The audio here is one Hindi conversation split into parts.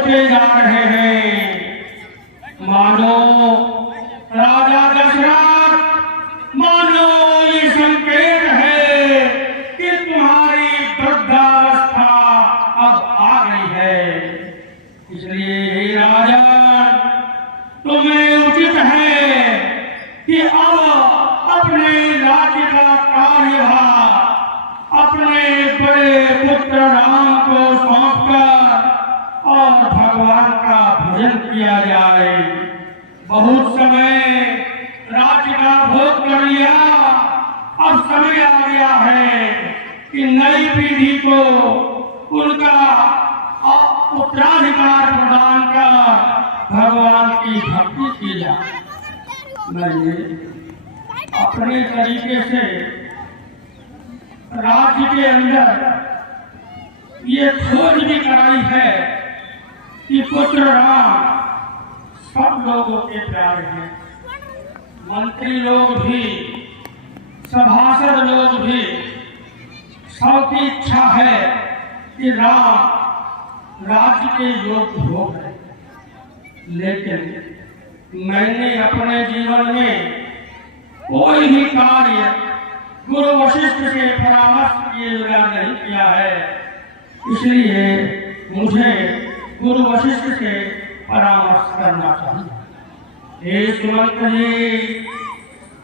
होते जा रहे हैं। मानो राजा दशरथ, मानो ये संकेत है कि तुम्हारी वृद्धावस्था अब आ गई है। इसलिए हे राजन, तुम्हें उचित है कि अब अपने राज्य का कार्यभार अपने बड़े पुत्र राम को सौंपकर और भगवान का भजन किया जाए। बहुत समय राज्य का भोग कर लिया, अब समय आ गया है कि नई पीढ़ी को उनका उत्तराधिकार प्रदान कर भगवान की भक्ति की जाए। मैंने अपने तरीके से राज्य के अंदर ये खोज भी कराई है कि पुत्र राम सब लोगों के प्यारे हैं। मंत्री लोग भी, सभासद लोग भी, सबकी इच्छा है कि राम राज्य के योग्य हो गए। लेकिन मैंने अपने जीवन में कोई भी कार्य गुरु वशिष्ठ से परामर्श किए बिना नहीं किया है। इसलिए मुझे गुरु वशिष्ठ से परामर्श करना चाहिए। हे सुमंत जी,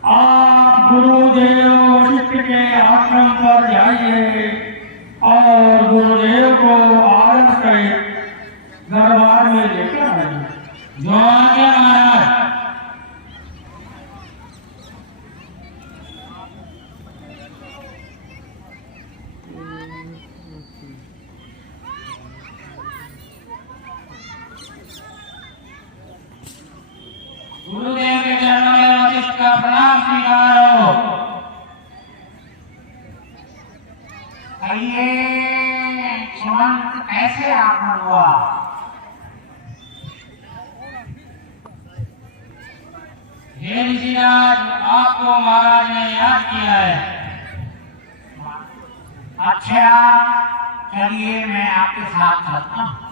आप गुरुदेव वशिष्ठ के आश्रम पर जाइए और गुरुदेव को आदर से दरबार में लेकर आइए। जो आज्ञा महाराज। गुरुदेव के चरणों में वशिष्ठ का प्रणाम स्वीकारो। कहिए सुमंत, कैसे आगमन हुआ? हे ऋषिराज, आपको महाराज ने याद किया है। अच्छा, चलिए मैं आपके साथ चलता हूँ।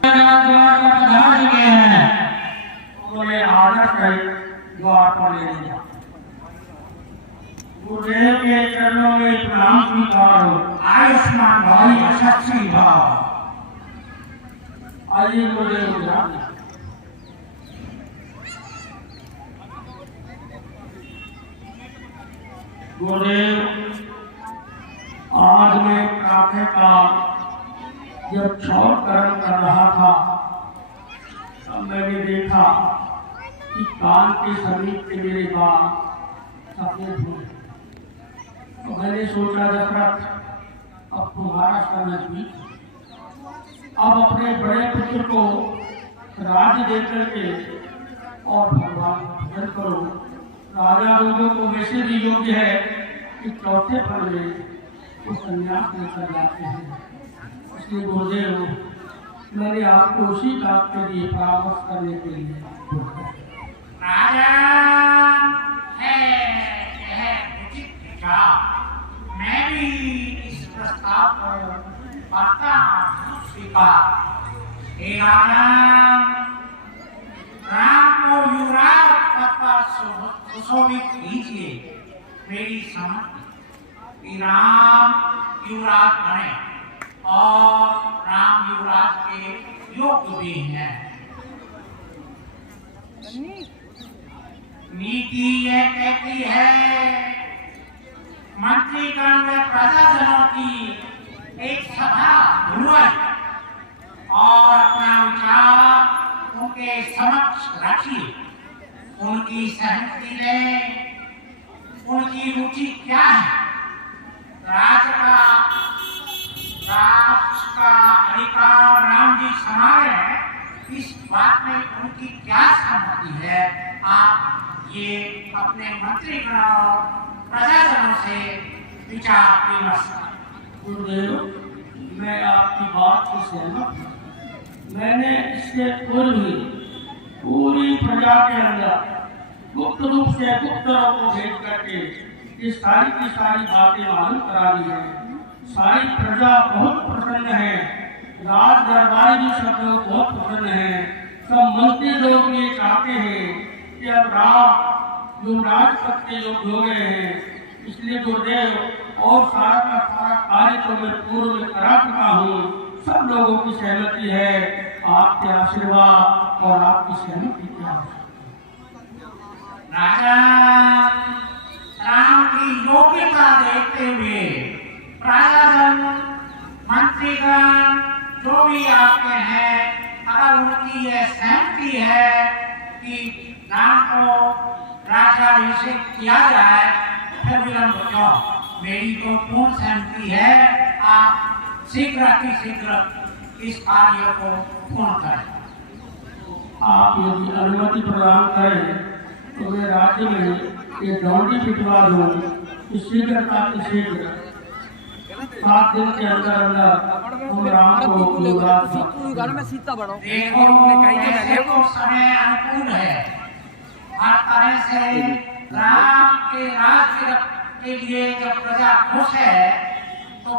द्वार पर पधार चुके हैं। उन्होंने आदर से द्वार पर ले लिया। गुरुदेव के चरणों में प्रणाम स्वीकारो। आयुष्मान भाई, सत श्री भाव। आइए गुरुदेव जान। गुरुदेव, आज मैं प्रातःकाल जब क्षौर कर्म कर रहा था तब मैंने देखा कि कान के समीप के मेरे बाल सफेद हुए। तो मैंने सोचा, दशरथ, अब तुम्हारा समय बीत, अब अपने बड़े पुत्र को राज्य देकर के और भगवान का भजन करो। राजा लोगों को वैसे भी योग्य है कि चौथे पल में वो संन्यास लेकर जाते हैं। इसलिए गुरुदेव, मैंने आपको उसी बात के लिए परामर्श करने के लिए राजा है उचित विचार। मैं भी इस प्रस्ताव को करता हूँ स्वीकार। हे राजा, राम को युवराज पद पर सुशोभित कीजिए। मेरी सम्मति कि राम युवराज बने और राम युवराज के योग्य भी हैं। नीति यह कहती है, मंत्रीगण व प्रजाजनों की एक सभा बुलवाई और अपना विचार उनके समक्ष रखिए। उनकी सहमति लें। उनकी रुचि क्या है? राष्ट्र का अधिकार राम जी संभाले हैं, इस बात में उनकी क्या सहमति है? आप ये अपने मंत्रीगण और प्रजाजनों से विचार विमर्श करें। गुरुदेव, मैं आपकी बात से सहमत हूँ। मैंने इससे पूर्व ही पूरी प्रजा के अंदर गुप्त रूप से गुप्तरों को भेज करके ये सारी की सारी बातें मालूम करा दी है। सारी प्रजा बहुत प्रसन्न है, राज दरबारी भी सब लोग बहुत प्रसन्न है। सब मंत्री लोग ये चाहते हैं कि अब राम युवराज पद के योग्य हो गए हैं, इसलिए गुरुदेव और सारा का सारा कार्य तो मैं पूर्व में करा चुका हूँ। सब लोगों की सहमति है, आपके आशीर्वाद और आपकी सहमति क्या है? राजा राम की योग्यता देखते हुए प्रजाजन मंत्रीगण जो भी आपके हैं, अगर उनकी यह सहमति है कि राम को राज्याभिषेक किया जाए, फिर विलंब क्यों? मेरी तो पूर्ण सहमति है। आप शीघ्र अतिशीघ्र इस कार्य को पूर्ण करें। आप यदि अनुमति प्रदान करें तो मैं राज्य में ये डॉन्डी पिटवा दूँ कि शीघ्रता की शीघ्र 7 दिन के अंदर अंदर हम राम को युवराज देखो समय अनुकूल है, हर तरह से राम के राज्य के लिए जब प्रजा खुश है तो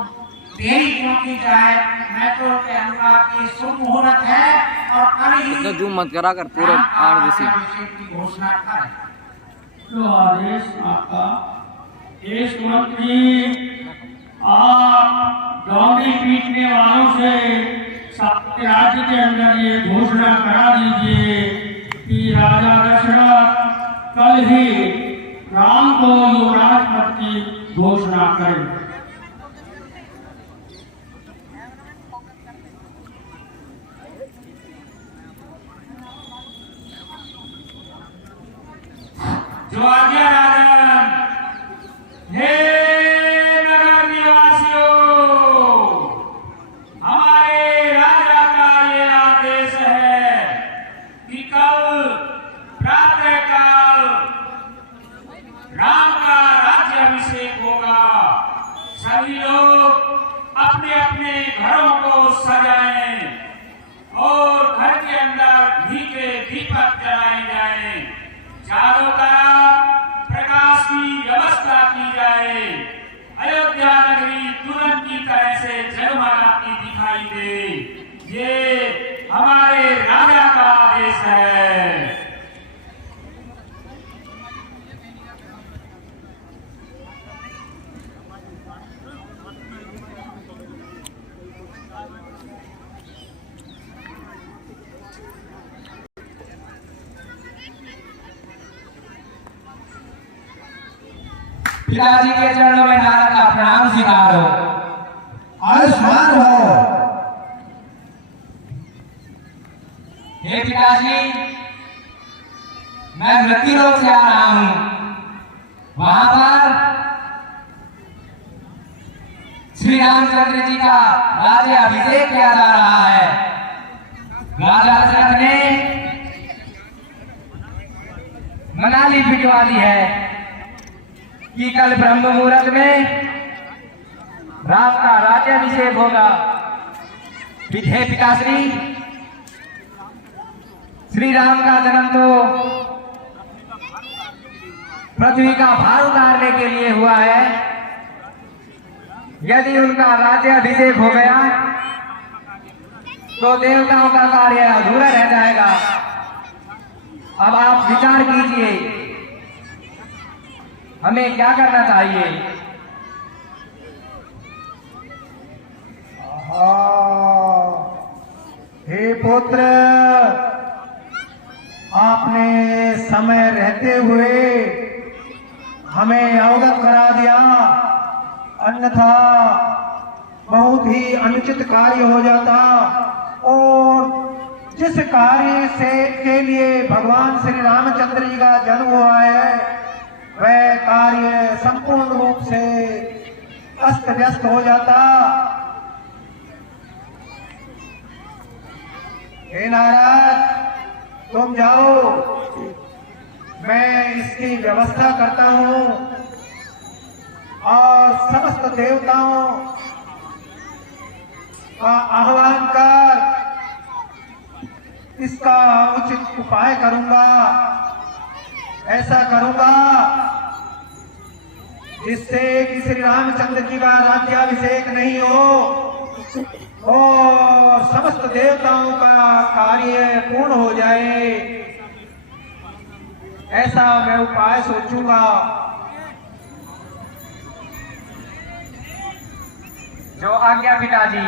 देरी क्यों की जाए। मैं तो कहूँगा कि शुभ मुहूर्त है और कल ही जूम मत करा कर पूरे 8 दिसंबर की घोषणा करें। जो आदेश आपका। देश मंत्री आप डॉन्डी पीटने वालों से सबके राज्य के अंदर ये घोषणा करा दीजिए कि राजा दशरथ कल ही राम को युवराज पद की घोषणा करें। जो आज्ञा राजन, हे नगर निवासियों, हमारे राजा का ये आदेश है कि कल प्रातःकाल राम का राज्याभिषेक होगा। सभी लोग अपने अपने घरों को सजाएं और घर के अंदर घी के दीपक जलाए जाएं। चारों तरफ प्रकाश की व्यवस्था की जाए। अयोध्या नगरी तुरंत की तरह से जगमगाती दिखाई दे। ये हमारे राजा का आदेश है। पिताजी के चरणों में नारद का प्रणाम स्वीकारो। आयुष्मान हो। हे पिताजी, मैं मृत्यु लोक से आ रहा हूँ। वहां पर श्री रामचंद्र जी का राज्याभिषेक किया जा रहा है। राजा दशरथ ने मनाली पिटवा दी है कि कल ब्रह्म मुहूर्त में राम का राज्याभिषेक होगा। हे पिताश्री, श्री राम का जन्म तो पृथ्वी का भार उतारने के लिए हुआ है। यदि उनका राज्याभिषेक हो गया तो देवताओं का कार्य अधूरा रह जाएगा। अब आप विचार कीजिए, हमें क्या करना चाहिए? हे पुत्र, आपने समय रहते हुए हमें अवगत करा दिया, अन्यथा बहुत ही अनुचित कार्य हो जाता और जिस कार्य से के लिए भगवान श्री रामचंद्र जी का जन्म हुआ है वह कार्य संपूर्ण रूप से अस्त व्यस्त हो जाता। हे नारद, तुम जाओ, मैं इसकी व्यवस्था करता हूँ और समस्त देवताओं का आह्वान कर इसका उचित उपाय करूंगा। ऐसा करूंगा जिससे कि श्री रामचंद्र जी का राज्याभिषेक नहीं हो और समस्त देवताओं का कार्य पूर्ण हो जाए। ऐसा मैं उपाय सोचूंगा। जो आज्ञा पिताजी।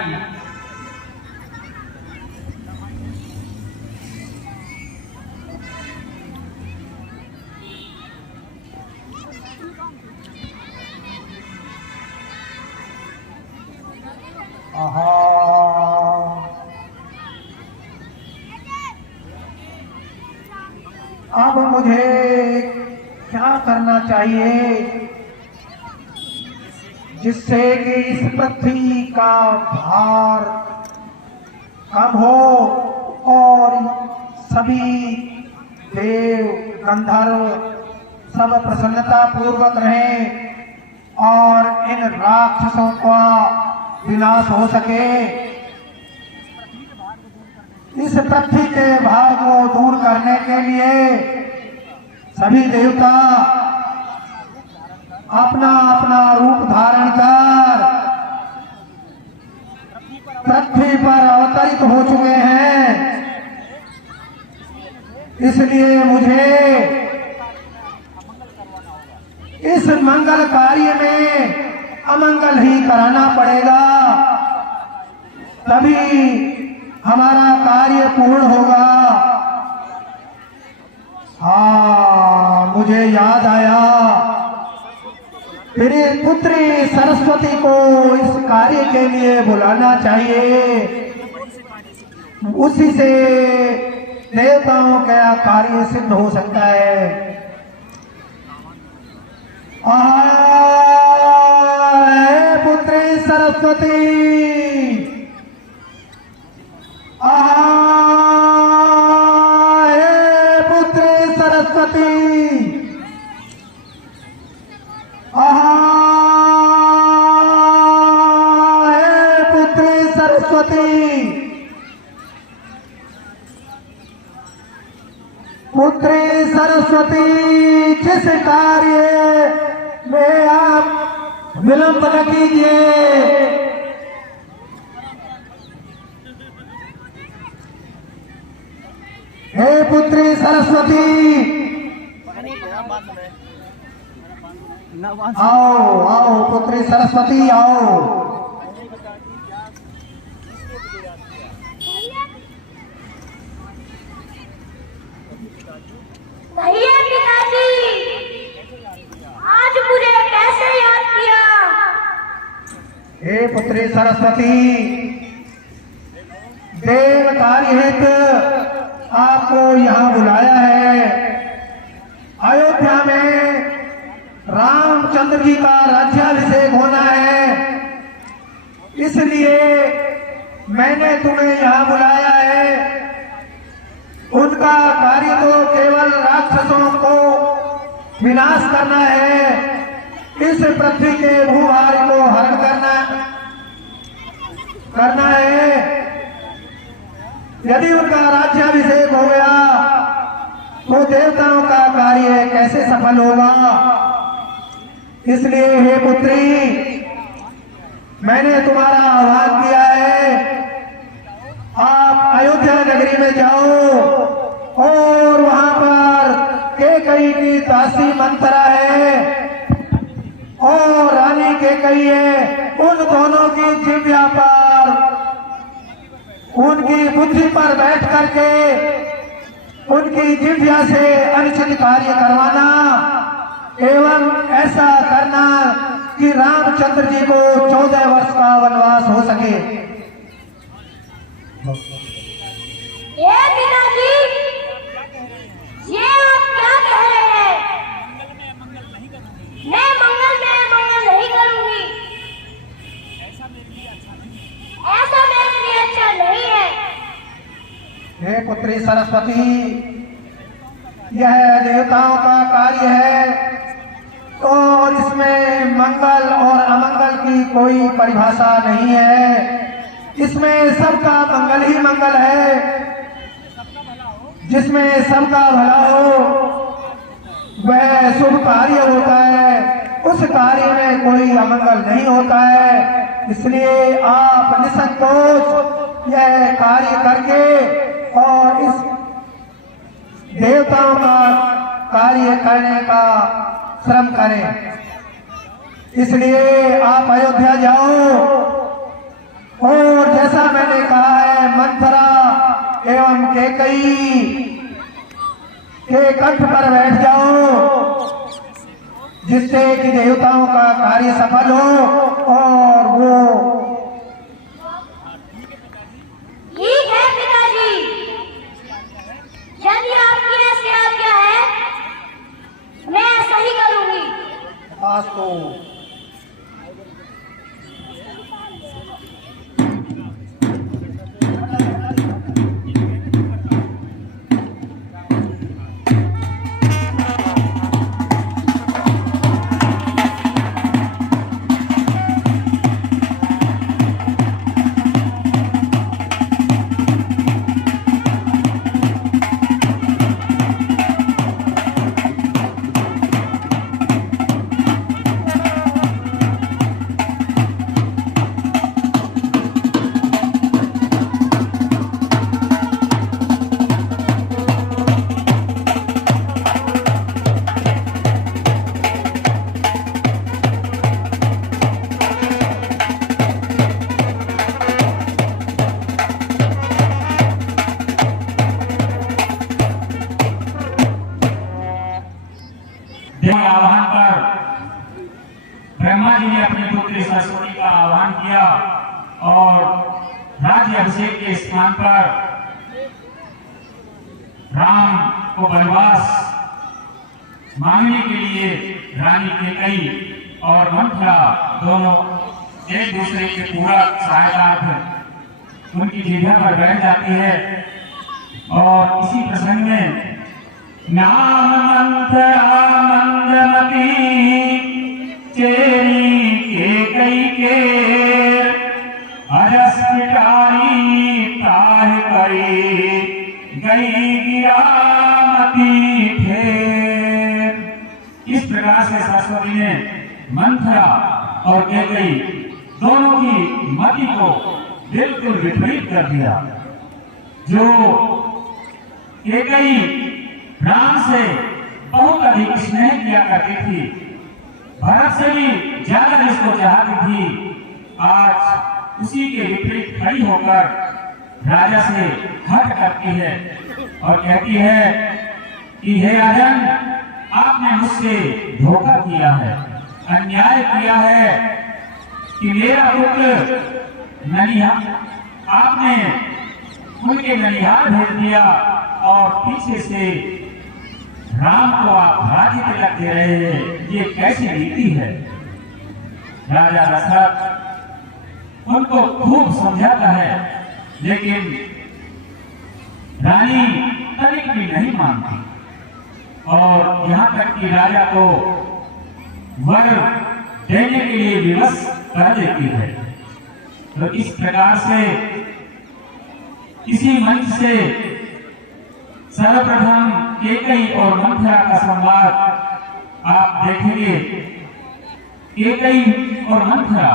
अब मुझे क्या करना चाहिए जिससे कि इस पृथ्वी का भार कम हो और सभी देव गंधर्व सब प्रसन्नता पूर्वक रहें और इन राक्षसों का विनाश हो सके। इस पृथ्वी के भार को दूर करने के लिए सभी देवता अपना अपना रूप धारण कर पृथ्वी पर अवतरित हो चुके हैं। इसलिए मुझे इस मंगल कार्य में अमंगल ही कराना पड़ेगा, तभी हमारा कार्य पूर्ण होगा। हाँ, मुझे याद आया, मेरी पुत्री सरस्वती को इस कार्य के लिए बुलाना चाहिए। उसी से देवताओं का कार्य सिद्ध हो सकता है। हे पुत्री सरस्वती, हे पुत्री सरस्वती, हे पुत्री सरस्वती। पुत्री सरस्वती, जिस कार्य में आप विलंब न कीजिए। हे पुत्री सरस्वती, आओ आओ पुत्री सरस्वती आओ। भैया पिताजी, आज मुझे कैसे याद किया? हे पुत्री सरस्वती, देव कार्य हेतु आपको यहाँ बुलाया है। अयोध्या में रामचंद्र जी का राज्याभिषेक होना है, इसलिए मैंने तुम्हें यहाँ बुलाया है। उनका कार्य तो केवल राक्षसों को विनाश करना है, इस पृथ्वी के भूभार को हरण करना है। यदि उनका राज्याभिषेक हो गया तो देवताओं का कार्य कैसे सफल होगा। इसलिए हे पुत्री, मैंने तुम्हारा आह्वान किया है। आप अयोध्या नगरी में जाओ और वहां पर कैकेयी की दासी मंत्रा है और रानी कैकेयी है। उन दोनों की जिह्वा पर, उनकी बुद्धि पर बैठ करके उनकी जिह्वा से अनुचित कार्य करवाना एवं ऐसा करना कि रामचंद्र जी को 14 वर्ष का वनवास हो सके। ये पिताजी, ये आप क्या कह रहे हैं? मैं मंगल में मंगल नहीं करूंगी। ऐसा मेरे लिए अच्छा नहीं है। हे पुत्री सरस्वती, यह देवताओं का कार्य है और इसमें मंगल और अमंगल की कोई परिभाषा नहीं है। इसमें सबका मंगल ही मंगल है। जिसमें सबका भला हो वह शुभ कार्य होता है, उस कार्य में कोई अमंगल नहीं होता है। इसलिए आप निसंकोच यह कार्य करके और इस देवताओं का कार्य करने का श्रम करें। इसलिए आप अयोध्या जाओ और जैसा मैंने कहा है मंथरा एवं कैकेयी के कंठ पर बैठ जाओ, जिससे कि देवताओं का कार्य सफल हो और वो। ठीक है पिताजी, यदि आपकी ऐसी आज्ञा है मैं ऐसा ही करूंगी। आज तो देव आह्वान पर ब्रह्मा जी ने अपने पुत्री सरस्वती का आह्वान किया और राज्य अभिषेक के स्थान पर राम को वनवास मांगने के लिए रानी कैकेयी और मंथरा दोनों एक दूसरे के पूरक सहायतार्थ उनकी जिह्वा पर बैठ जाती है। और इसी प्रसंग में नाम मंथरा मंदमती चेरी कैकेयी के अजस पिटाई ताह करी गई गिरामती फेर। इस प्रकार से सरस्वती ने मंथरा और कैकेयी दोनों की मति को बिल्कुल विपरीत कर दिया। जो कैकेयी राम से बहुत अधिक स्नेह किया करती थी, भरत से भी ज्यादा इसको चाहती थी, आज उसी के विपरीत खड़ी होकर राजा से हट करती है और कहती है कि हे राजन, आपने मुझसे धोखा किया है, अन्याय किया है कि मेरा पुत्र ननिहाल, आपने उनके ननिहाल भेज दिया और पीछे से राम को आप राज्य तिलक दे रहे हैं, ये कैसी रीति है। राजा दशरथ उनको खूब समझाता है, लेकिन रानी तनिक भी नहीं मानती और यहाँ तक कि राजा को वर देने के लिए विवश कर देती है। तो इस प्रकार से इसी मंच से सर्वप्रथम कैकेयी और मंथरा का संवाद आप देखेंगे। कैकेयी और मंथरा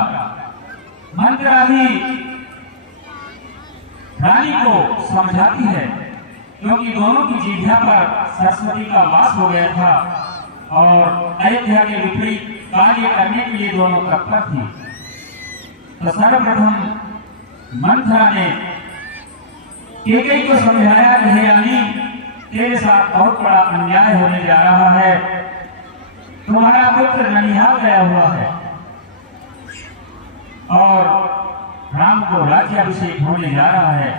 भी रानी को समझाती है, क्योंकि दोनों की जिह्वा पर सरस्वती का वास हो गया था और अयोध्या के विपरीत कार्य करने के लिए दोनों तत्पर थी। तो सर्वप्रथम मंथरा ने कैकेयी को समझाया कि हे रानी, तेरे साथ बहुत बड़ा अन्याय होने जा रहा है, तुम्हारा पुत्र ननिहाल गया हुआ है और राम को राज्याभिषेक होने जा रहा है।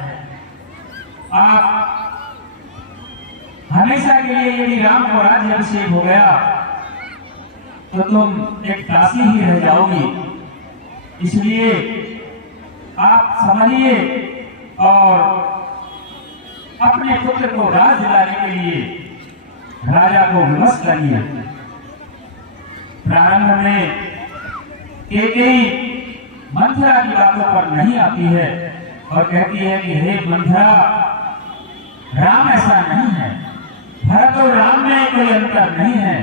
आप हमेशा के लिए यदि राम को राज्याभिषेक हो गया तो तुम एक दासी ही रह जाओगी, इसलिए आप समझिए और अपने पुत्र को राज दिलाने के लिए राजा को विवश करिए। प्रारंभ में कैकेयी मंथरा की बातों पर नहीं आती है और कहती है कि हे मंथरा, राम ऐसा नहीं है। भरत और राम में कोई अंतर नहीं है।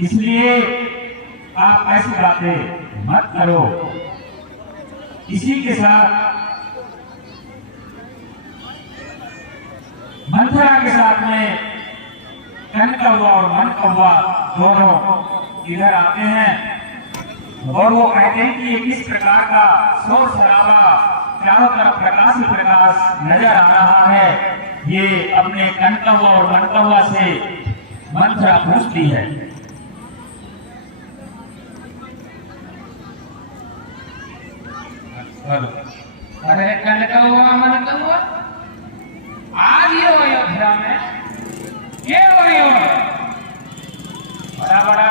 इसलिए आप ऐसी बातें मत करो। इसी के साथ मंथरा के साथ में कनकौवा और मनकौवा दोनों इधर आते हैं और वो कहते हैं कि ये किस प्रकार का शोर शराबा, चारों तरफ प्रकाश ही प्रकाश नजर आ रहा है। ये अपने कनकौवा और मनकौवा से मंथरा पूछती है। अरे कनकौवा मनकौवा, आज ये अयोध्या में ये बड़ा बड़ा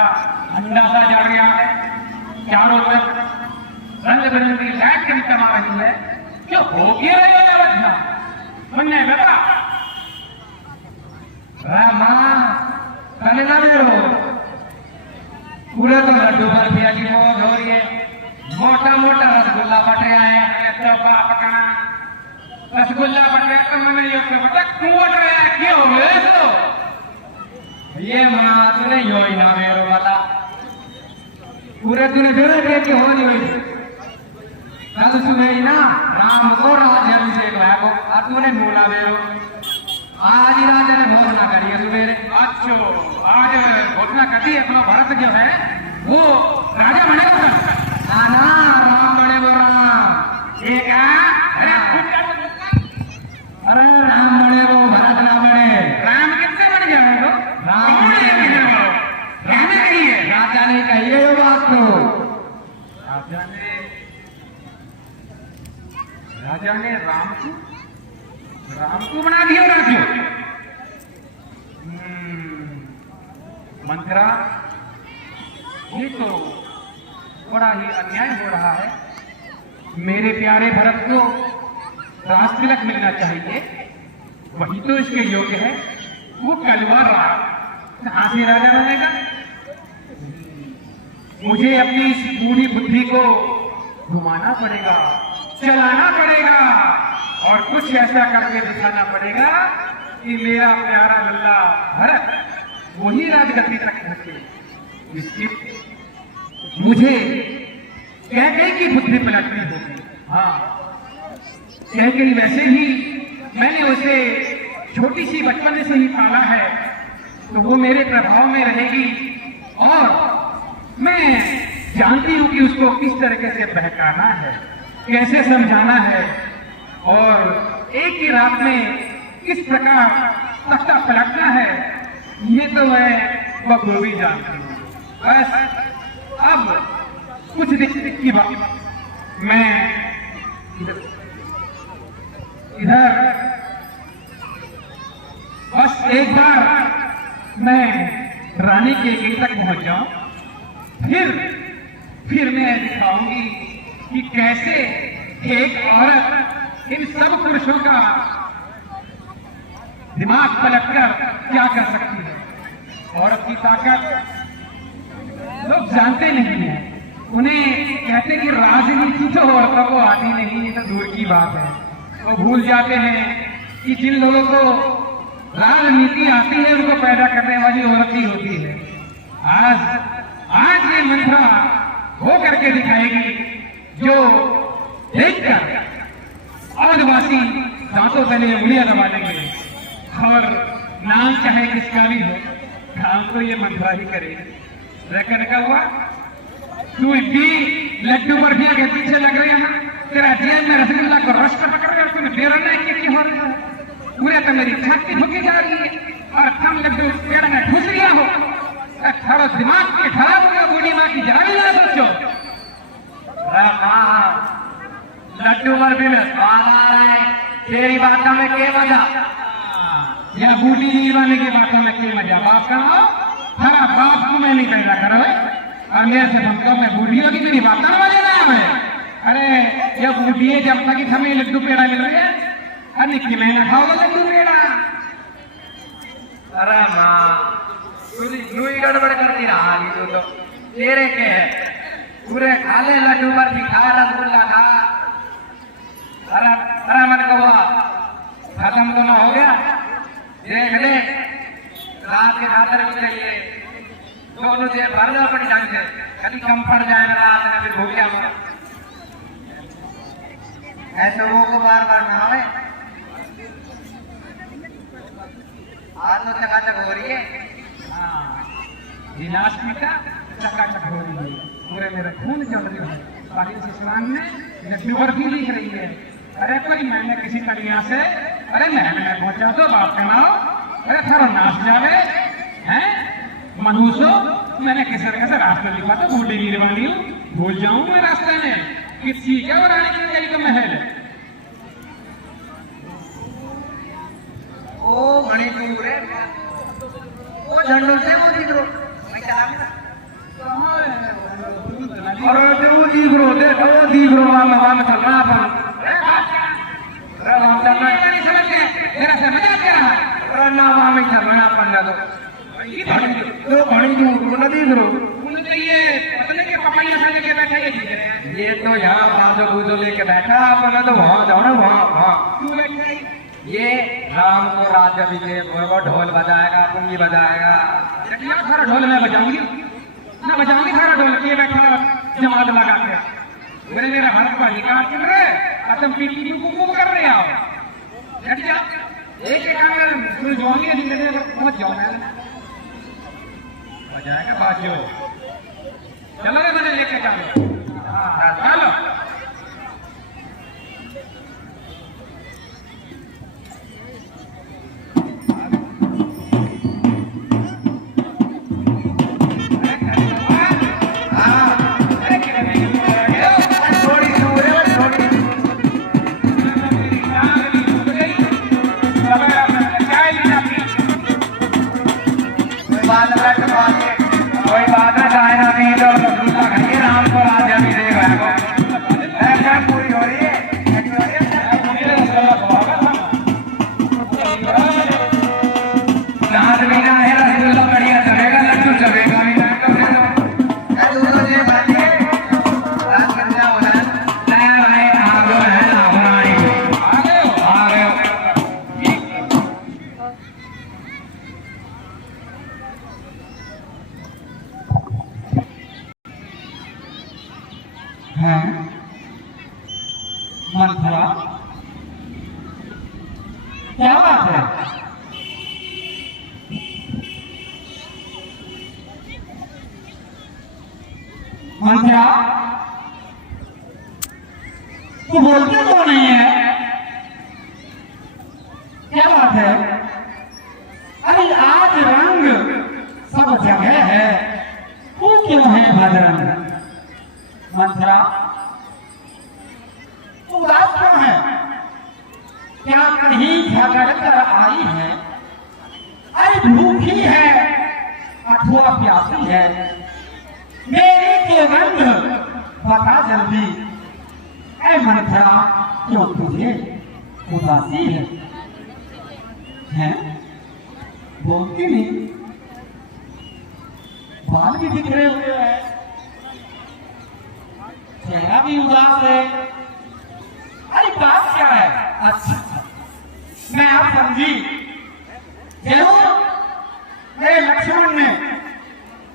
अंडा सा जड़ गया है, चारों तरफ रंग बिरंगी लाइट चमचमा रही है। क्यों हो गया अयोध्या मन्ने बेटा रामा कनना मेरो पूरा तो लड्डू बर्फिया की मौज हो रही है। मोटा मोटा रसगुल्ला बट रहा है, तो पकना रसगुल्ला बट रहा है तो मैंने ये बता क्यों बट रहा है, क्यों हो गया तो ये माँ तूने यो ही ना मेरो वाला पूरे तूने फिर देख के हो नहीं हुई। कल सुबह ही ना राम को राज्य अभिषेक हुआ को और तूने नूना मेरो आज ही राजा ने घोषणा करी है सवेरे। अच्छा आज घोषणा करी है, तो भरत जो है वो राजा बनेगा ना राम बनेगा। राम ये क्या अरे राम बने वो भरत ना बने। राम किससे बन गया है तो राम राजा ने कही है ये बात तो राजा ने राम को बना दिया राजू। मंत्रा ये तो बड़ा ही अन्याय हो रहा है। मेरे प्यारे भरत को राज तिलक मिलना चाहिए, वही तो इसके योग्य है। वो कलवा कहां से राजा बनेगा? मुझे अपनी इस पूरी बुद्धि को घुमाना पड़ेगा, चलाना पड़ेगा और कुछ ऐसा करके दिखाना पड़ेगा कि मेरा प्यारा लल्ला भरत वही राजगद्दी तक पहुंचे। इसकी मुझे कह गई कि बुद्धि पलटनी होगी। हाँ कह गई, वैसे ही मैंने उसे छोटी सी बचपन से ही पाला है तो वो मेरे प्रभाव में रहेगी और मैं जानती हूं कि उसको किस तरीके से बहकाना है, कैसे समझाना है और एक ही रात में किस प्रकार तख्ता पलटना है, ये तो मैं बखूबी जानती हूँ। बस अब कुछ दिक्कत की बात मैं इधर बस एक बार मैं रानी के गेट तक पहुंच जाऊं, फिर मैं दिखाऊंगी कि कैसे एक औरत इन सब पुरुषों का दिमाग पलटकर क्या कर सकती है। औरत की ताकत लोग जानते नहीं है, उन्हें कहते कि राजनीति तो औरतों को आती नहीं, ये तो दूर की बात है। वो भूल जाते हैं कि जिन लोगों को राजनीति आती है उनको पैदा करने वाली औरत ही होती है। आज ये मंत्रा हो करके दिखाएगी जो देखकर आदिवासी दांतों तले उंगलियां दबा लेंगे और नाम चाहे किसका भी हो, काम तो ये मंत्रा ही करेगी। रेकन का हुआ तू इतनी लड्डू बर्फिया के पीछे लग रहे हैं, तेरा जेब में रसगुल्ला को रस कर पकड़ रहे, तूने बेरना की हो रहा है, पूरे तो मेरी छाती ढुकी जा रही है और थम लड्डू पेड़ में ठुस गया हो, थोड़ा दिमाग के खराब हो गया, बूढ़ी माँ की जान ना सोचो। लड्डू बर्फी में स्वाद आ रहा है, तेरी बातों में क्या मजा, या बूढ़ी नीलवानी की बातों में क्या मजा। बात करो हरा बाप को मैं नहीं पैदा करो और मेरे से भक्तों में बूढ़ियों की मेरी बातों वाले ना है। अरे ये बूढ़ी जब तक हमें लड्डू पेड़ा मिल रही है, अरे कि महीना खाओगे लड्डू पेड़ा? अरे माँ तू ही गड़बड़ करती रहा, तो तेरे के है पूरे खा ले लड्डू बर्फी खा, रसगुल्ला खा। अरे मन कौवा खत्म तो ना हो गया, देख ले रात के खातर भी चाहिए दोनों से भर दो अपनी ढंग से, कभी कम पड़ जाए ना रात में फिर भूखिया मर। ऐसे वो को बार बार नहावे, आज तो चकाचक हो रही है। का चकाचक हो रही है, पूरे मेरे खून चल रही है। बाकी इस इस्लाम में शुगर भी लिख रही है, अरे कोई मैंने किसी तरिया से, अरे मैं पहुंचा तो बात करना, अरे थोड़ा नाच जावे हैं मनुष्य, मैंने किस तरह से रास्ता लिखा तो बूढ़ी गिर वाली हूँ, भूल जाऊं मैं रास्ते में किसी क्या और रानी की गई तो महल। ओ मणिपुर रे, ओ झंडों से वो दिख रो, मैं चला और वो दिख रो, देखो वो दिख रो, वहां में चलना अपन, अरे वहां चलना नहीं समझ के, तेरा से मजाक कर रहा है, अरे ना वहां में चलना अपन ना तो पानी की नदी करो तो ये पता नहीं पपाइया से लेके बैठा ये तो यहाँ बाजो बूजो लेके बैठा अपना, तो वहाँ जाओ ना, वहाँ क्यों बैठे, ये राम को राजा विजय वो ढोल बजाएगा, पुंगी बजाएगा, सारा ढोल मैं बजाऊंगी ना, बजाऊंगी सारा ढोल, ये बैठा जमात लगा के मेरे मेरा हाथ का निकाल कर रहे, तुम पीटी क्यों कर रहे आओ, एक एक जाओगे जिंदगी में पहुंच जाओ बजाएगा बाजो, चलो रे मैंने लेके चलो, चलो कोई बात है, चाहे ना भी तो दूसरा खाइए, राम को राजा भी देगा, ऐसा पूरी हो रही है, नाच भी ना है, रसगुल्ला बढ़िया चलेगा, लड्डू चलेगा भी ना, तो दूसरों से बातें रात कर जाओ ना, नया भाई आ गए हैं ना हमारी, आ गए हैं मंथरा, क्या बात है, मंथरा तू बोलते तो नहीं है, क्या बात है, अरे आज रंग सब जगह है, तू क्यों है भद्रंग, मंथरा तू उदास क्यों है, क्या कहीं झगड़ कर आई है, अरे भूखी है अथवा प्यासी है, मेरी सौगंध बता जल्दी, ऐ मंथरा क्यों तुझे उदासी है, हैं बोलती नहीं, बाल भी बिखरे हुए हैं, चेहरा भी उदास है, अरे बात क्या है, अच्छा मैं आप समझी, जरूर मेरे लक्ष्मण ने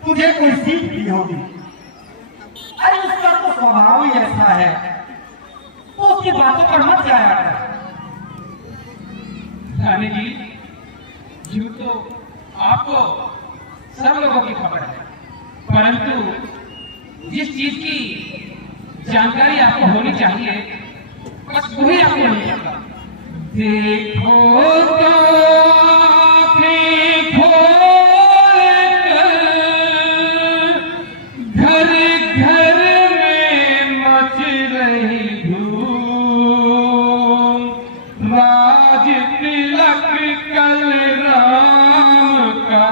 तुझे कोई सीख दी होगी, अरे उसका तो स्वभाव ही ऐसा है, तो उसकी बातों पर मत जाया कर। रानी जी यूं तो आपको सब लोगों की खबर है, परंतु जिस चीज की जानकारी आपको होनी चाहिए बस वही आपको होनी चाहिए। देखो तो घर घर में मच रही धूम, राज तिलक कल राम का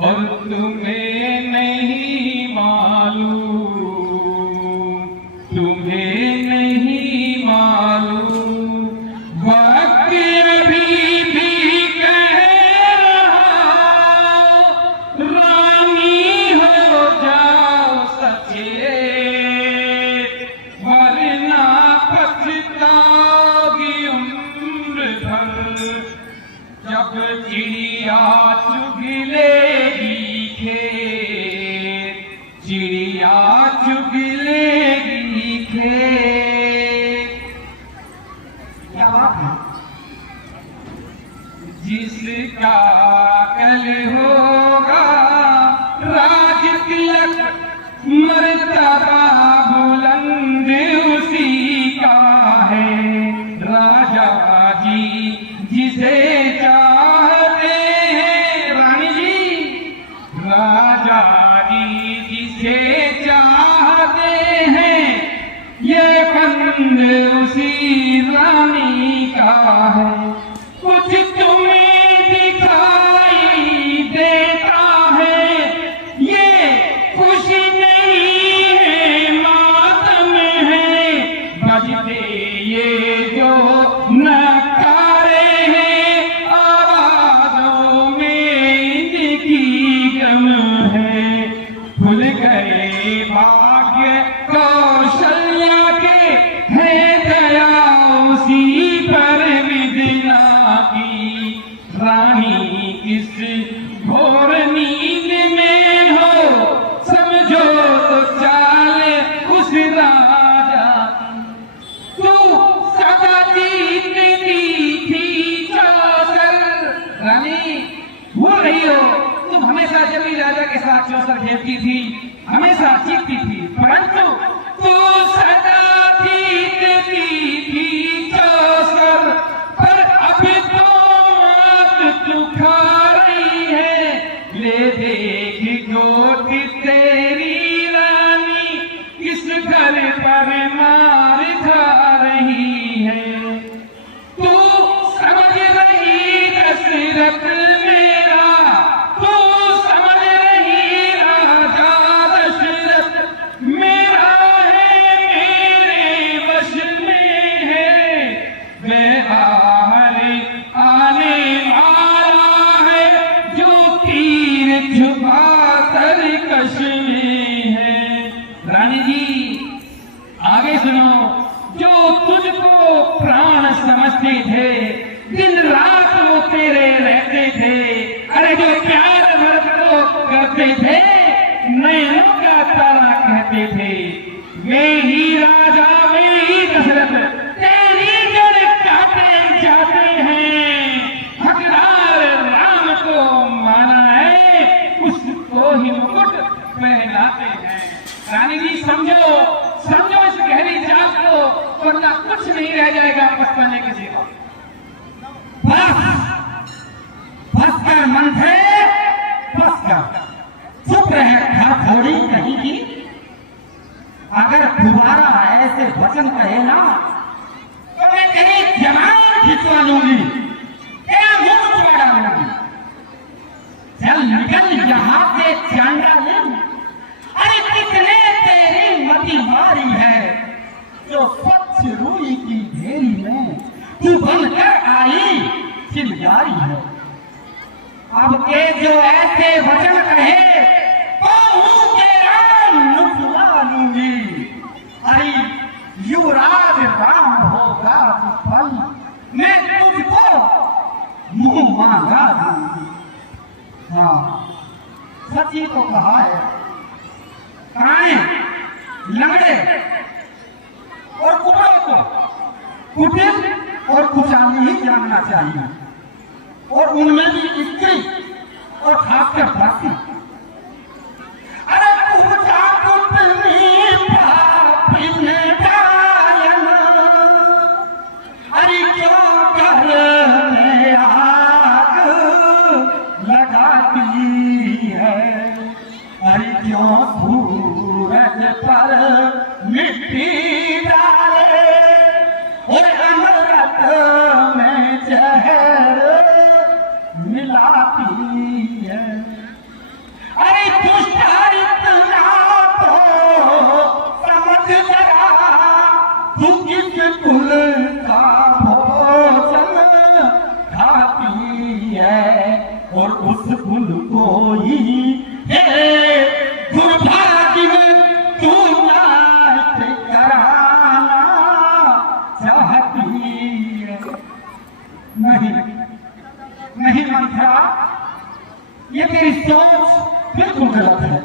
और तुम्हें नहीं मालूम, तुम्हें नहीं मालूम, वक्त भी चिड़िया चुग लेगी खेत, चिड़िया चुग लेगी खेत। क्या बात है? जिसका कल होगा राज तिलक मर्तबा बुलंद उसी का है। राजा जी जिसे चाहते हैं, रानी जी, राजा जी जिसे चाहते हैं, ये फंद उसी रानी का है। कुछ तुम्हें दिखाई देता है, ये खुशी नहीं है मातम है। बजते ये जो नकारे हैं, आवाज़ों में इनकी गम है। भूल गए भाग्य कौशल्या के, है दया उसी पर विदना की। रानी किस घोर नींद में हो, समझो तो चाल उस राजा की। तू सदा जीतती थी चौसर, रानी भूल रही हो, तुम हमेशा जबी राजा के साथ चौसर खेलती थी, हमेशा जीतती थी, परंतु तू सदा जीतती थी चौसर। पर अभी तो मात तू खा रही है, ले देख गोद तेरी रानी किस घर पर मार खा रही है। तू समझ रही दशरथ मेरा, तू समझ रही राजा दशरथ मेरा है, मेरे वश में है। बाहर आने वाला है, जो तीर छुपा कर कश में है। रानी जी आगे सुनो, जो तुझको प्राण समझते थे, दिन रात वो तेरे रहते थे। अरे जो प्यार भरत को करते थे, नैनों का तारा कहते थे। वे ही राजा वे ही दशरथ तेरी जड़ काटे जाते हैं। हकदार राम को माना है, उसको ही मुकुट पहनाते हैं। रानी जी समझो, समझो इस गहरी चाल को, वरना कुछ नहीं रह जाएगा पचपने के सिवा। बस कर मन थे, बस कर, चुप रहे घर थोड़ी कहीं की। अगर दोबारा ऐसे वचन कहे ना, तो मैं तेरी जबान खिंचवा लूंगी, तेरा मुंह चुरा डालूंगी। चल निकल यहाँ से चांडाल। अरे कितने तेरी मति मारी है, जो स्वच्छ रूई की ढेरी में तू बनकर आई चिंगारी है। अब के जो ऐसे वचन कहे, तो मुंह तेरा नुकवा लूंगी। अरे युवराज राम होगा फल, मैं तुझको मुंह मांगा दूंगी। हाँ सच्ची तो कहा है, काने लंगड़े और कुबड़ों को कुटिल और कुचाली ही जानना चाहिए, और उनमें भी स्त्री और खासकर दासी। अरे कुचा कुटनी पापिन डायन, अरे क्यों करने आग लगाती है। अरे क्यों सूरज पर मिट्टी डाले, और अमृत में जहर मिलाती है। अरे दुष्ट इतना तो समझ लगा, तू किस कुल का भोजन खाती है, और उस कुल को ही दुर्भाग्य तू नाश कराना चाहती है। नहीं नहीं मंथरा, ये तेरी सोच बिल्कुल गलत है।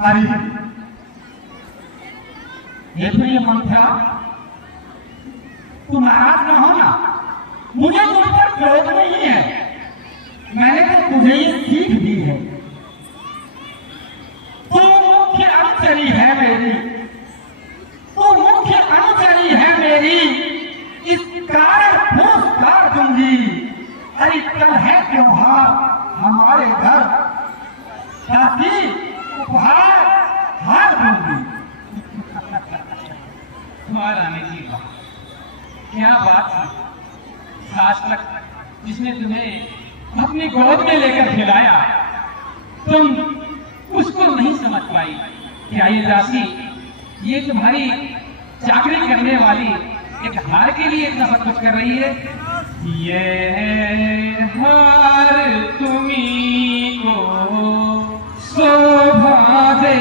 अरे ये प्रिय मंत्रा, तू नाराज न हो ना, मुझे तुम पर क्रोध नहीं है, मैंने तो तुझे ये सीख दी है। तू मुख्य अनुचरी है मेरी, तू मुख्य अनुचरी है मेरी, इस कारण पुरस्कार दूंगी। अरे कल है त्योहार हमारे घर, शादी उपहार हार दूंगी। रानी जी क्या बात है, आज तक जिसने तुम्हें अपनी गोद में लेकर खिलाया तुम उसको नहीं समझ पाई। क्या ये दासी, ये तुम्हारी चाकरी करने वाली एक हार के लिए इतना सब कुछ कर रही है? ये हार तुम्ही को शोभा दे,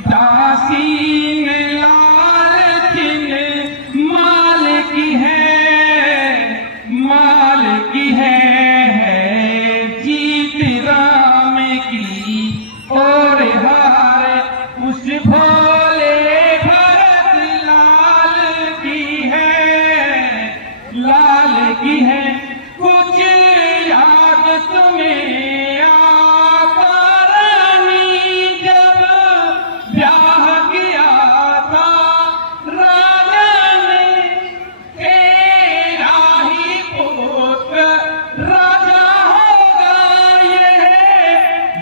दासी ने लाल किन माल की है, माल की है जीत राम की और हार उस भोले भरत लाल की है, लाल की है। कुछ याद तुम्हें आता रानी, जब ब्याह किया था राजा ने, तेरा ही पुत्र राजा होगा ये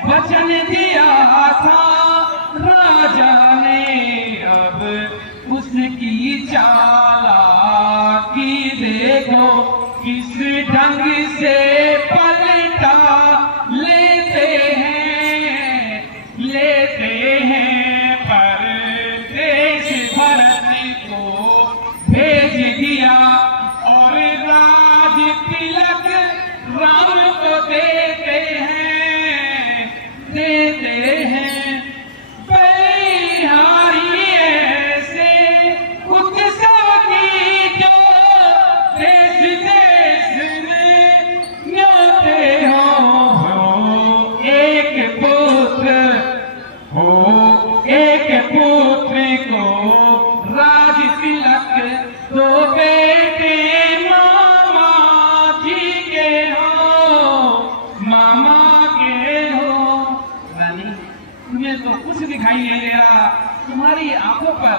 वचन दिया था राजा ने। अब उसकी चालाकी देखो किस ढंग से पलटा लेते हैं पर देश भरत को भेज दिया और राज तिलक राम को देते हैं बलिहारी ऐसे उत्सव की जो देश देश में न्योते हो। एक पुत्र को राज तिलक, दो बेटे मामा जी के हो, मामा के हो। रानी तुम्हें तो कुछ दिखाई नहीं दे रहा, तुम्हारी आंखों पर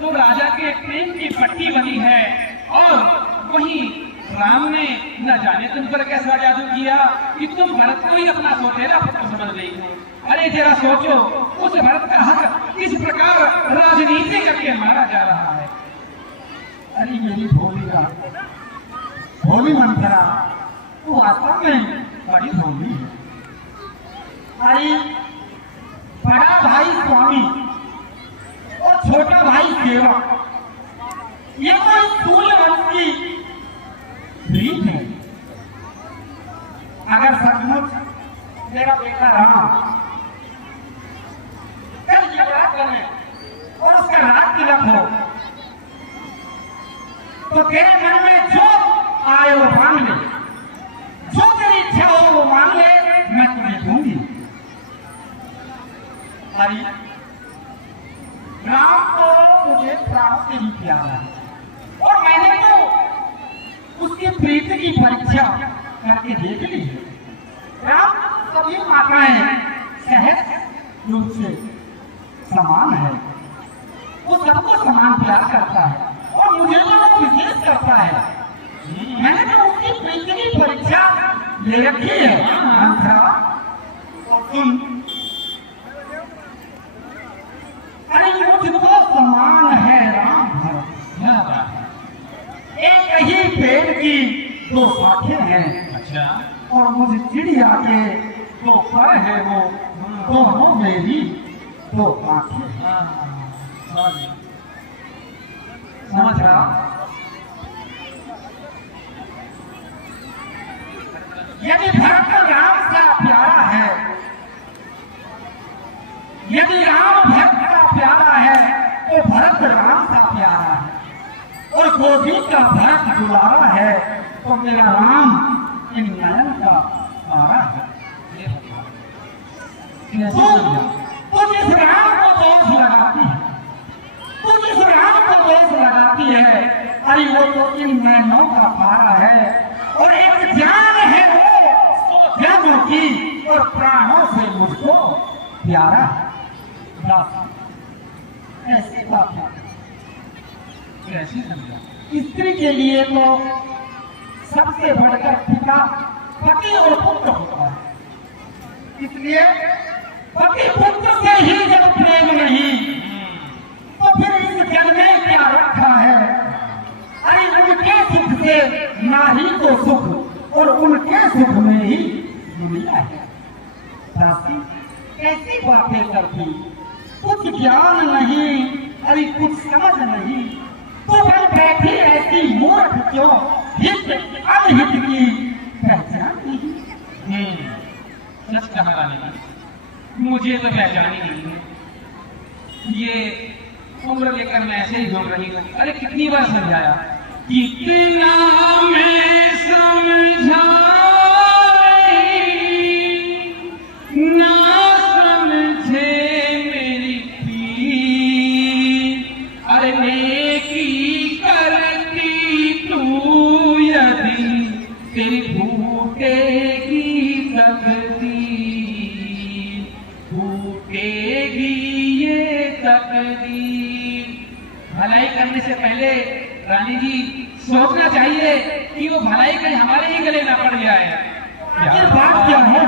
तो राजा के प्रेम की पट्टी बनी है और वहीं राम ने न जाने तुम पर कैसा जादू किया कि तुम भरत को ही अपना सौतेला पुत्र समझ रही हो। अरे जरा सोचो, उस भरत का हक किस प्रकार राजनीति करके मारा जा रहा है। अरे मेरी भोली मंत्रा, वो वास्तव में बड़ी भोली है। अरे बड़ा भाई स्वामी और छोटा भाई सेवक, ये कोई सूर्यवंश की रीत है। अगर सचमुच मेरा बेटा राम कल युवराज बने और उसका राज तिलक हो, तो तेरे मन में जो आए वो मांग ले, जो तेरी इच्छा हो वो मांग ले, मैं तुम्हें दूंगी। अरे राम को मुझे प्राण से ही प्यारा है और मैंने तो उसकी प्रीति की परीक्षा करके देख ली है। राम सभी माताएं सहज रूप से समान है, वो सबको समान प्यार करता है और मुझे तो वो विशेष करता है। मैंने तो उसकी प्रीति की परीक्षा ले रखी है। और तुम, अरे मुझको समान है राम भरत, एक ही पेड़ की दो शाखें हैं। अच्छा, और मुझे चिड़िया के दो पर है, वो दोनों मेरी दो आंखें हैं। समझ रहा? यदि भरत राम सा प्यारा है, यदि राम भरत का प्यारा है, तो भरत राम सा प्यारा है। और गोदी का भरत दुलारा है, तो मेरा राम इन नयन का आ रहा है। कैसे तू समझा? तू जिस राम को दोष लगाती है, तू जिस राम को दोष लगाती है, अरे वो तो इन नैनों का पारा है और एक जान है वो सौ जानों की और प्राणों से मुझको प्यारा है। बस ऐसी बात है। कैसे समझा? स्त्री के लिए तो सबसे बढ़कर पिता पति और पुत्र होता है, इसलिए पति पुत्र से ही जब प्रेम नहीं तो फिर इस जग में क्या रखा है। अरे उनके सुख से नारी को सुख और उनके सुख में ही दुनिया है। दासी कैसी बातें करती, कुछ ज्ञान नहीं, अरे कुछ समझ नहीं, तो बन बैठी ऐसी मूर्ख क्यों, हित अनहित की पहचान नहीं। सच कहा रानी जी, मुझे तो पहचान ही नहीं है। ये उम्र लेकर मैं ऐसे ही घूम रही हूँ। अरे कितनी बार समझाया, कितना मैं समझा ना समझे मेरी पीर। अरे नेकी करती तू यदि तेरी फूटेगी तकदीर, फूटेगी ये तकदीर। भलाई करने से पहले रानी जी सोचना चाहिए कि वो भलाई कहीं हमारे ही गले ना पड़ जाए। आखिर बात क्या है?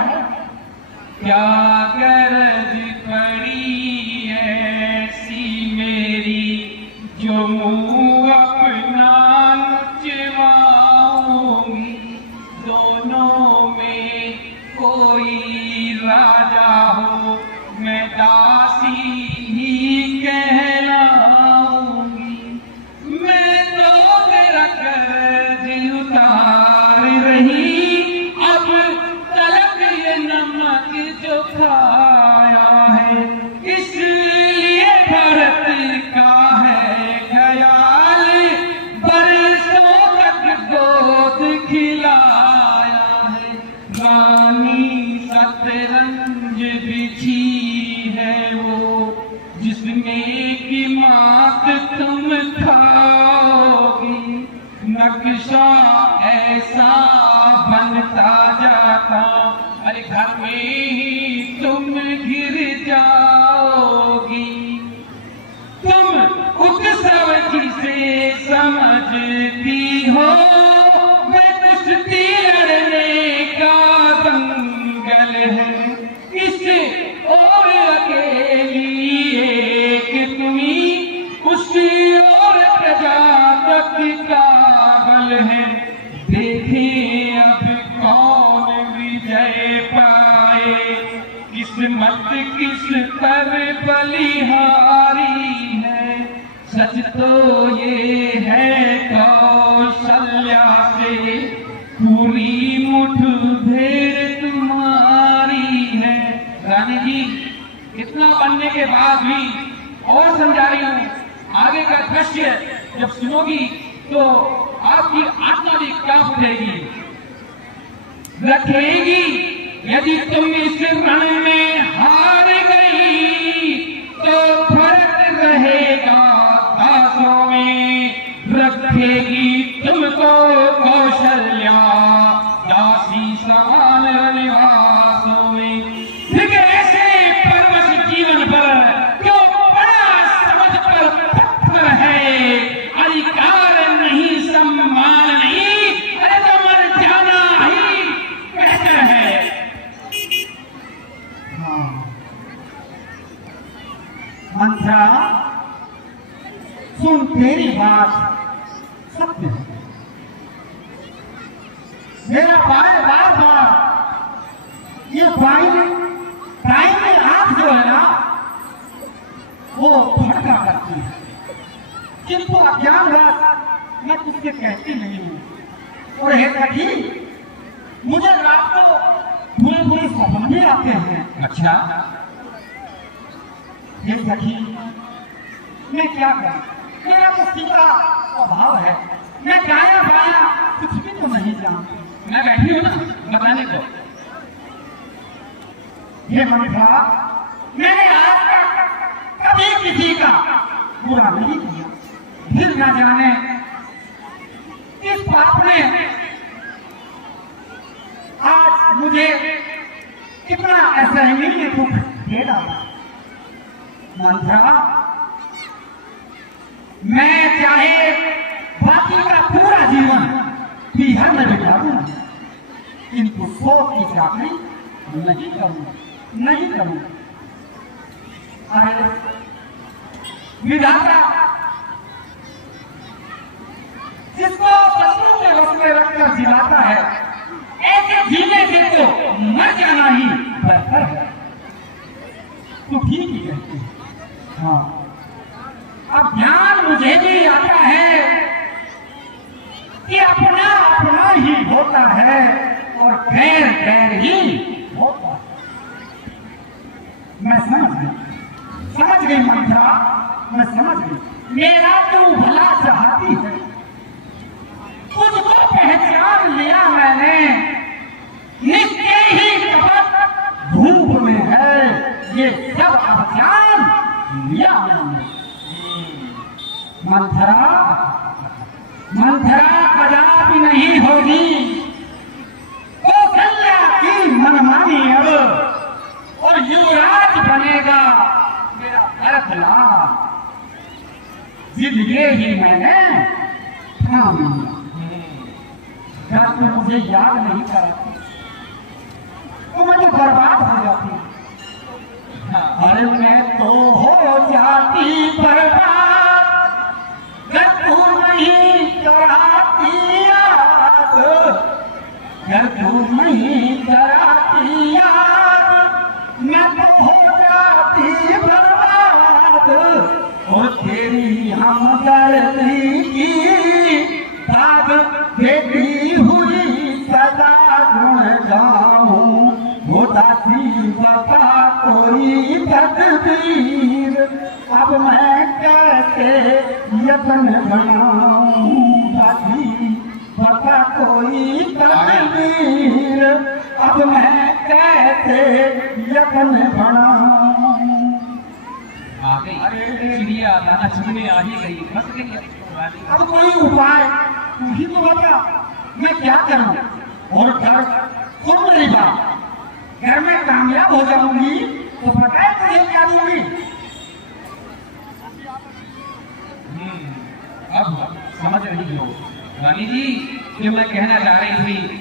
क्या गरज पड़ी ऐसी मेरी जो मुँह अपना नचवाऊंगी, दोनों में कोई राजा हो मैं दासी ही कहलाऊंगी। मैं तो तेरा कर्ज उतार रही, अब तलक ये नमक जो खाया है, इसलिए भारत का है ख्याल, बरसों तक गोद खिलाया है। रानी सतरंज बिछी है वो, जिसमें की मात तुम खाओगी। नक्शा ऐसा बनता जाता, अरे घर में ही तुम गिर जाओगी। तुम उत्सव जिसे समझती हो, मैं कुश्ती लड़ने का दंगल है। इस और अकेली एक तुम्ही, उसी और प्रजापति का बल है। देखें अब कौन विजय पाए, किस्मत किस पर बलिहारी है। सच तो ये है कौशल्या से पूरी मुठभेड़ तुम्हारी है। रानी जी इतना बनने के बाद भी और समझा रही हूँ, आगे का दृश्य जब सुनोगी तो आपकी आत्मा भी कांप उठेगी। रखेगी यदि तुम इस रण में हार गई तो फर्क रहेगा दासों में। रखेगी तुमको कौशल्या दासी समान निवासों में। फिर ऐसे परवश जीवन पर क्यों बड़ा समझ पर पत्थर है। अधिकार नहीं, सम्मान नहीं, अरे तो मर जाना ही बेहतर है। मंत्रा सुन, तेरी बात सत्य है। मेरा भाई बार बार ये दाहिनी आंख जो है ना वो भड़का करती है, किंतु अज्ञानवश मैं तुझसे कहती नहीं हूँ। और हे सखी, मुझे रात को बुरे बुरे सपने आते हैं। अच्छा, हे सखी, मैं क्या करूं? मेरा तो सीधा स्वभाव है, मैं दाया बाया कुछ भी तो नहीं जानती। मैं बैठी हूँ ना बताने को। ये मंत्रा, मैंने आज तक कभी किसी का बुरा नहीं किया, फिर न जाने इस पाप ने आज मुझे कितना असहनीय दुख दे डाला। मंत्रा, मैं चाहे बाकी का पूरा जीवन बिहार में बिता दूं, इनको सोच की चाकरी नहीं करूंगा, नहीं करूंगा। अरे विधाता जिसको शत्रु के वश में रखकर जिलाता है, ऐसे जीने से तो मर जाना ही बेहतर है। तो ठीक ही कहते हैं। हाँ, अब ध्यान मुझे भी आता है कि अपना अपना ही होता है और गैर गैर ही होता है। मैं समझ गई मंत्रा, मैं समझ गई। मेरा तू भला चाहती है, तुझको पहचान लिया मैंने, निश्चय ही कपट धूप में है, ये सब पहचान लिया मैंने। मंथरा, मंथरा कदापि नहीं होगी कौशल्या की मनमानी अब, और युवराज बनेगा मेरा भरतलाल। जिद ये ही मैंने ठान लिया। क्या तू मुझे याद नहीं करती तो मैं तो बर्बाद हो जाती। अरे मैं तो हो जाती बर्बाद, अगर तू नहीं कराती याद, अगर तू नहीं कराती याद, मैं तो हो जाती बर्बाद। और तेरी हमदर्दी की दाद देती हुई सदा गुण गाऊं, उदासी बता कोई तकदीर, अब मैं कैसे यत्न बनाऊं, उदासी बता कोई तकदीर, अब मैं कैसे यत्न बनाऊं। आ गई चिड़िया दाना चुगने आ ही गई, फंस गई। अब कोई उपाय तू ही तो बता, मैं क्या करूं। और घर सुन मेरी बात, घर में कामयाब हो जाऊंगी तो पता है तुझे क्या दूंगी। अब समझ रही हो रानी जी जो मैं कहना चाह रही थी।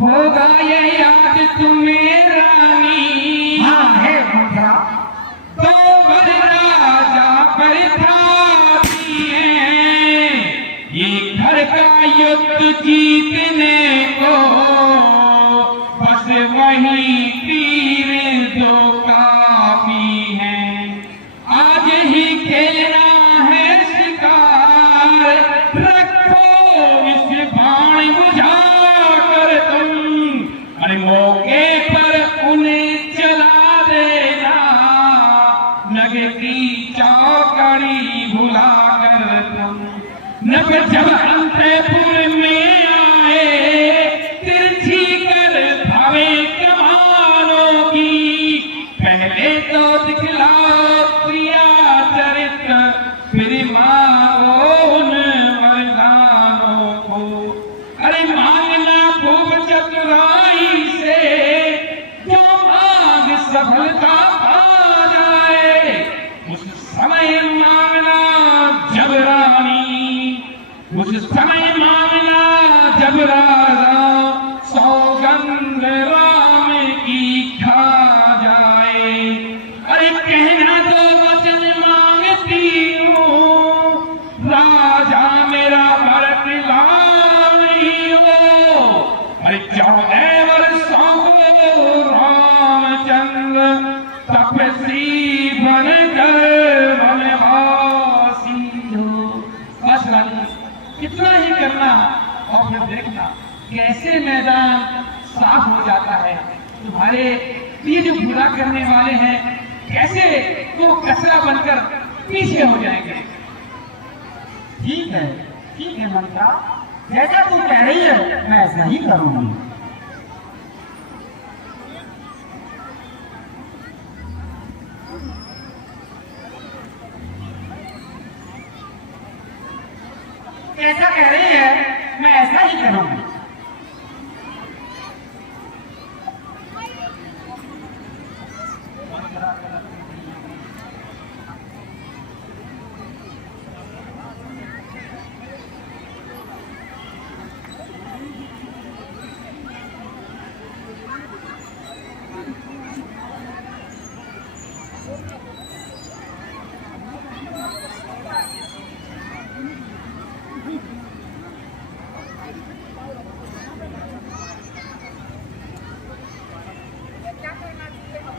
होगा ये याद तुम्हें रानी, हाँ है मंत्रा, तो बड़े राजा परिथाती हैं, ये घर का युद्ध जीतने को बस वही तीर दो काफी हैं। आज ही खेलना है शिकार, रखो इस बाण बुझा कर तुम, अरे मौके पर उन्हें चला देना, नग की चौकड़ी भुला कर तुम। नग जब अंतपुर में आए, तिरछी कर भावे कमानों की, पहले तो दिखलाओ प्रिया चरित्र, फिर मांगो उन वरदानों को। अरे मांगना खूब चतुराई से, जो मांग सफलता पा जाए, उस समय मांगना जब रानी, उस समय मांगना जब राजा, सौगंध राम की खा जाए। अरे कहना तो वचन मांगती हूँ, राजा मेरा भरतलाल ही हो। अरे 14 वर्षों को रामचंद्र तपस्वी बनकर वनवासी हो। बस रानी कितना ही करना, और फिर देखना कैसे मैदान साफ हो जाता है। तुम्हारे ये जो बुरा करने वाले हैं कैसे वो कचरा बनकर पीछे हो जाएंगे। ठीक है मंत्रा, जैसा तू कह रही है मैं ऐसा ही करूंगी।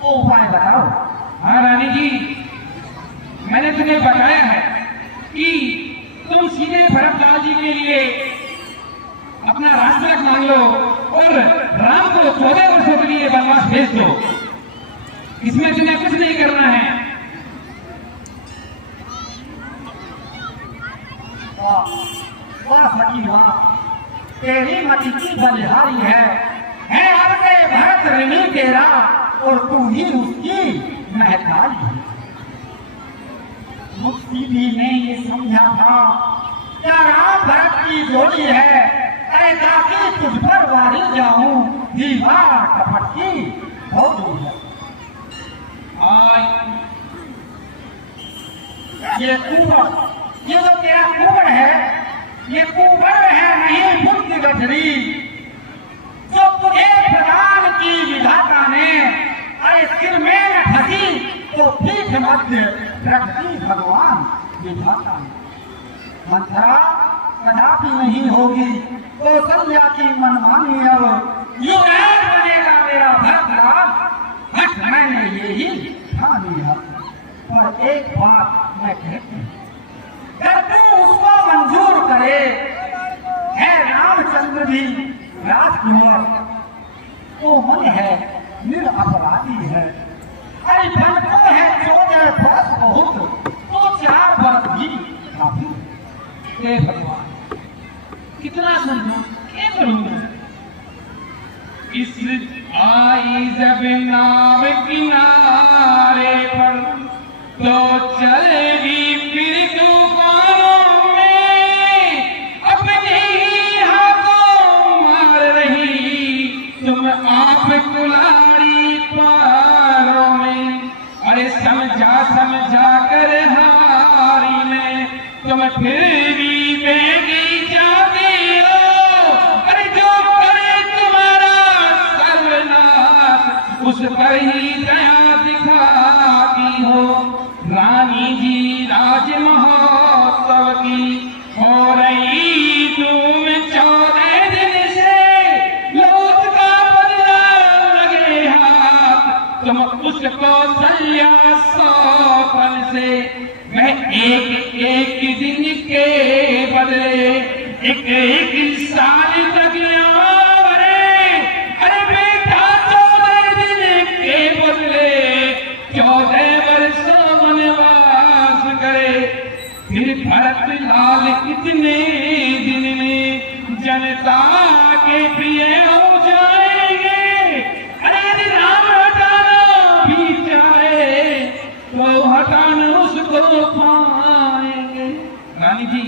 वो उपाय बताओ। हाँ रानी जी, मैंने तुम्हें बताया है कि तुम सीधे भरतलाल जी के लिए अपना रास्ता मांग लो और राम को 14 वर्षों के लिए वनवास भेज दो। इसमें तुम्हें कुछ नहीं करना है। वाह सखी वाह, तेरी मति की बलिहारी है आपके भरत ऋणी तेरा और तू ही उसकी महतारी। मुक्ति भी ने ये समझा था क्या राम भरत की जोड़ी है, अरे ताकि तुझ पर वारी जाऊं दीवार कपट की हो दूर। ये कुंवर, ये जो तेरा कुंवर है, ये कुंवर है नहीं बुद्धि गठरी, जो तुझे प्रदान की विधाता ने, अरे सिर में न फंसी तो पीठ मध्य रखती भगवान विधाता ने। मंत्रा कदापि नहीं होगी तो संध्या की मनमानी, अब युवराज बनेगा मेरा भरतलाल, बस मैंने यही ठान लिया। पर एक बात मैं कहती हूँ, अगर तू उसको मंजूर करे, है रामचंद्र भी राजकुमार, तो मन है निरपराधी है, अरे फल को है 14 वर्ष बहुत, तो 4 वर्ष भी काफी। हे भगवान, कितना समझो, क्या करूंगा? इस आई जब नाव किनारे पर तो चलेगी फिर तूफानों में, अपने ही हाथों मार रही तुम आप कुल्हाड़ी पारों में। अरे समझा कर हारी में तुम फिर भी बेगी जाती हो, अरे जो करे तुम्हारा सर्वनाश उस पर ही दया दिखाती हो। रानी जी राज महोत्सव की हो रही तुम 14 दिन से, लौट का बदला लगे हाथ तुम उसको सल्या सौपन से। वह एक दिन के बदले एक साल तक आवरे, अरे बेटा 14 दिन के बदले 14 वर्षों वनवास करे। फिर भरतलाल कितने दिन में जनता के प्रिय हो जाएंगे। अरे यदि राम हटाना भी चाहे तो हटाना उसको पाएंगे। रानी जी,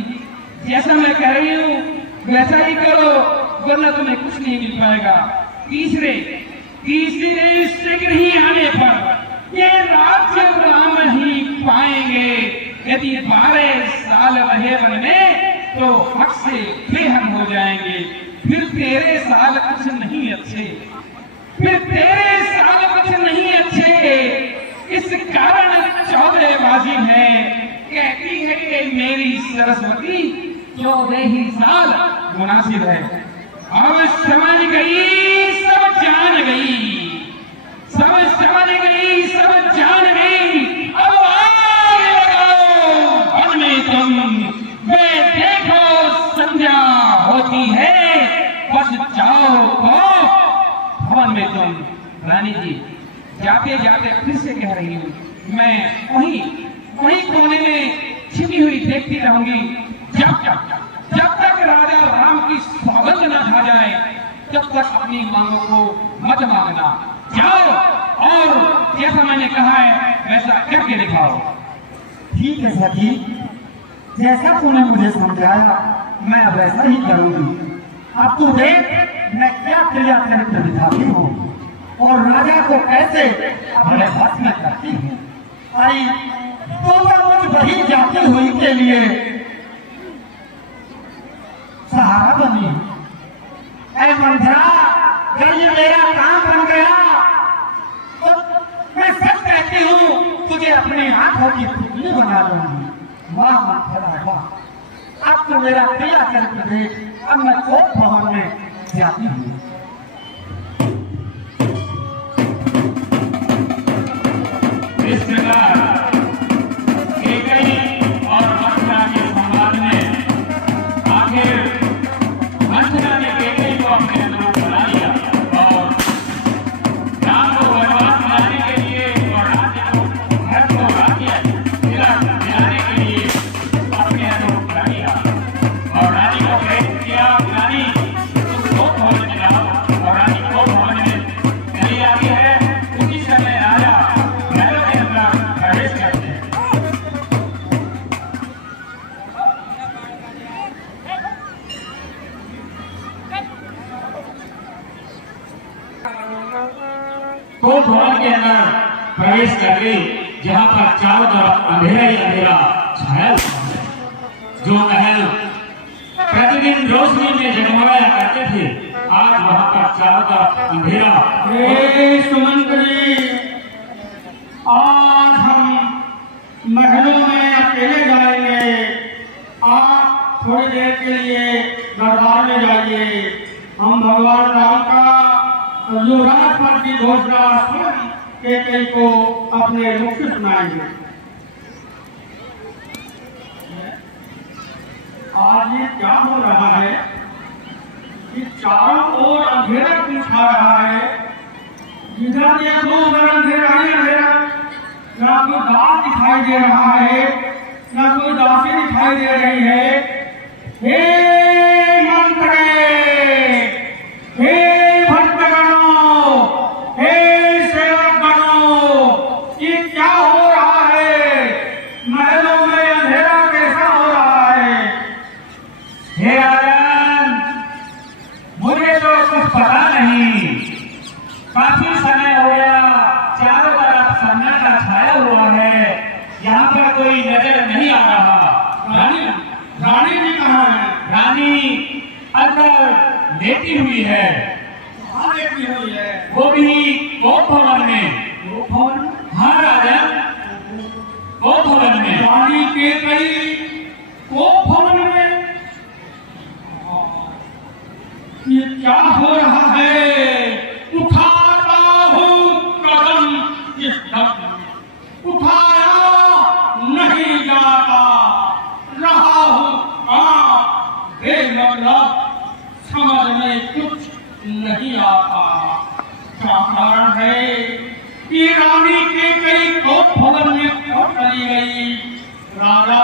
जैसा मैं कह रही हूँ वैसा ही करो, वरना तुम्हें कुछ नहीं मिल पाएगा। तीसरे शीघ्र ही आने पर ये राज्य राम ही पाएंगे। यदि 12 साल रहे वन में तो हक से बेहद हो जाएंगे। फिर 13 साल कुछ नहीं अच्छे, फिर 13 साल कुछ नहीं अच्छे। इस कारण 14 बाजी है, कहती है कि मेरी सरस्वती 14 ही साल मुनासिब है। अब समझ गई, सब जान गई, सब समझ गई, सब जान गई। अब आग लगाओ वन में तुम, वे देखो संध्या होती है, बस जाओ तो भवन में तुम। रानी जी, जाते जाते फिर से कह रही हूँ, मैं वही कोने में छिपी हुई देखती रहूंगी जब तक राजा राम की सौगंध न खा जाए, तब तक अपनी मांगों को मत मांगना। जाओ और जैसा मैंने कहा है वैसा करके दिखाओ। ठीक है सखी, जैसा तूने मुझे समझाया मैं वैसा ही करूंगी। अब तू देख मैं क्या क्रिया चरित्र दिखाती हूँ और राजा को कैसे अपने बस में करती हूँ। आई तू तो मुझ बही जाती हुई के लिए सहारा बनी। ऐ मंत्रा, जब ये मेरा काम बन गया तो मैं सच कहती हूँ तुझे अपनी आंखों की पुतली बना लूंगी। वाह मंत्रा वाह, अब तू मेरा क्रिया चरित्र देख। अब मैं कोप भवन में जाती हूँ। तो भवन के अंदर प्रवेश कर गई, जहां पर चारों तरफ अंधेरा ही अंधेरा छाया हुआ है। जो महल प्रतिदिन रोशनी में जगमगाया करते थे, आज वहां पर चारों तरफ अंधेरा। सुमंत्री, आज हम महलों में अकेले जाएंगे, आप थोड़ी देर के लिए दरबार में जाइए। हम भगवान राम का जो राजपद की घोषणा सुन के को अपने मुख से सुनाएंगे। आज ये क्या हो रहा है कि चारों ओर अंधेरा क्यों छा रहा है? जिधर देखो उधर अंधेरा ही अंधेरा, ना कोई दास दिखाई दे रहा है, ना कोई दासी दिखाई दे रही है। हे मंत्रे, हे भक्तगणों, हे सेवकगणों, ये क्या हो रहा है? महलों में अंधेरा कैसा हो रहा है? हे राजन, मुझे तो कुछ पता नहीं। काफी समय हो गया, चारों तरफ सन्नाटा छाया हुआ है, यहाँ पर कोई नजर नहीं आ रहा। रानी, रानी जी कहाँ है? रानी अंदर लेटी हुई है। कहाँ लेटी हुई है? वो भी कोप भवन में। कोप भवन? हाँ राजन, कोप भवन में। रानी के कई कोप भवन में? ये क्या हो रहा है? उठाता हूँ कदम इस ढक में, उठाया नहीं जाता, रहा हूँ बेमतलब, समझ में कुछ नहीं आता। क्या कारण है कि रानी के कई कोप भवन में क्यों चली गई? राजा